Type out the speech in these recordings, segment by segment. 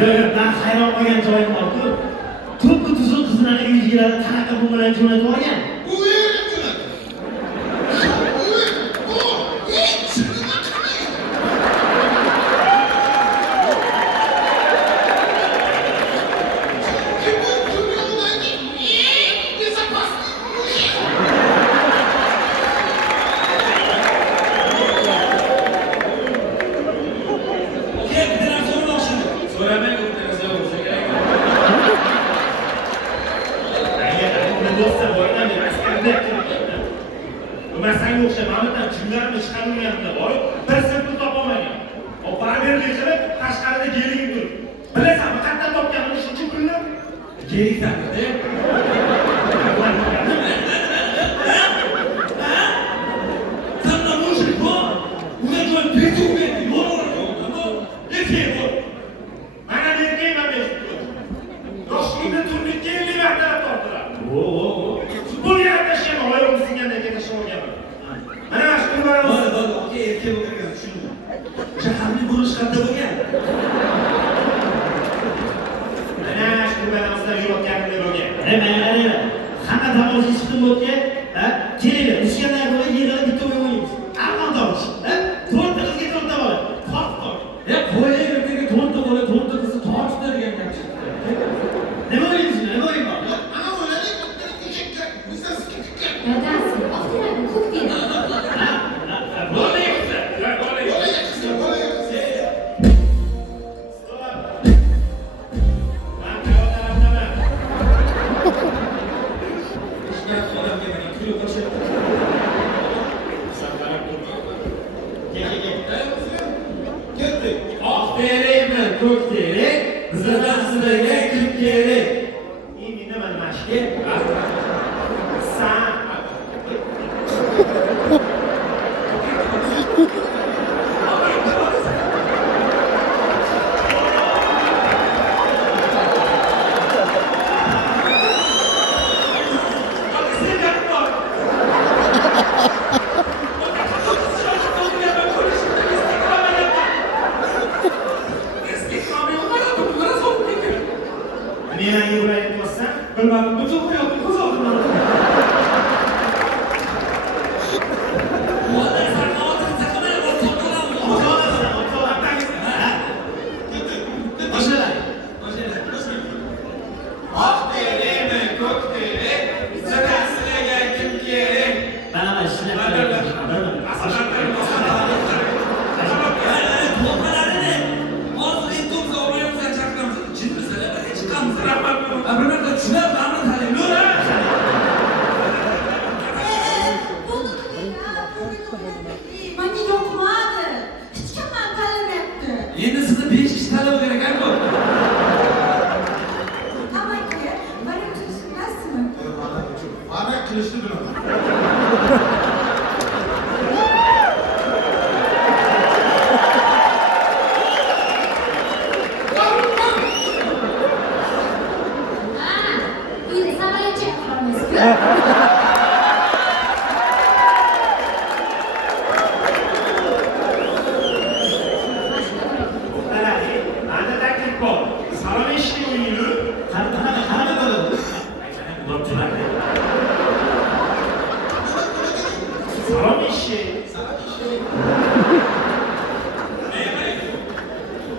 Ben hayron qolgan joyim borku. Turqi tuzuk qizlarni uydigilarni qanaqa bu bilan jo'natib olgan? Bu yerga jo'natdi. Bu hech nima qilmaydi. Bu dunyodagi eng bezopasli muhit. Do'stlar boydan beri askarda Umar senga o'xshab Mamatdan kunlarimni chiqarmayapti boy. Bir sirni topolmagan. Opara berdi qilib tashqarida geligim tur. Bilasanmi qayerdan topganimni shuncha pulni? Gelikdan dedi. Sana mujik bu. Uni joy petuveti yo'q. Erkek bu. Mana erkek men Toshkentda turli kelli vaqtlar tortdilar. Futbol yaratishgan oyog'im singanda ketishib olganman. Mana shu kunlarimiz aka erkak bo'lgan shuni. Shaharni bo'lish qanday bo'lgan? Mana shu kunlarimizda yurayotganimda bo'lgan. Mana hamma davosi chiqib o'tgan, ha? Kelinglar, ishganlar bo'lib yig'ilib bitta o'yin o'ynaymiz. Armon tovush, ha? To'rtta qizga to'rtta bola. Qo'rq. Qo'yay ertaga to'rtta bola, to'rtta qizni tortib degan gap chiqdi. Nima o'ylaysiz? Nima o'yin bor? Ana o'ylaylik, eshakka biznes ketgan. Dadasi, oxirgi ko'p dedi. Meni yurayim bo'lsam, bilmadim, butun hayotim ko'z oldimda. Mani yo'qmadi. Hech kim ham tanlamayapti. Endi sizni 5 ish talab kerak-ku. Amaki, mana qilishni bilasizmi? Mana qilishni bilaman. Uyda samolyot chek qilamiz-ku. Salom eshitib o'yinglar. Qanaqa bo'ladi? Salom eshit.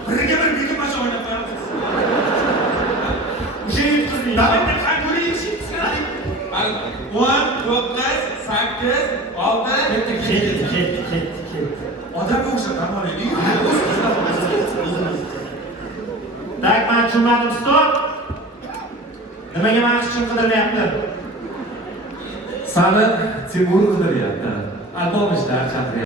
Birga bir bekim macha o'ynab qo'yamiz. O'sha yutqizning. Davlatda qanday yeyishimiz kerak? 10, 9, 8, 6, ketdi. Odamga o'xshab namoylik. Tak, men tushunmadim, stop. Nimaga meni hech kim qidiryapti? Sani Timur qidiryapti. Alpomishlar chaqiryapti.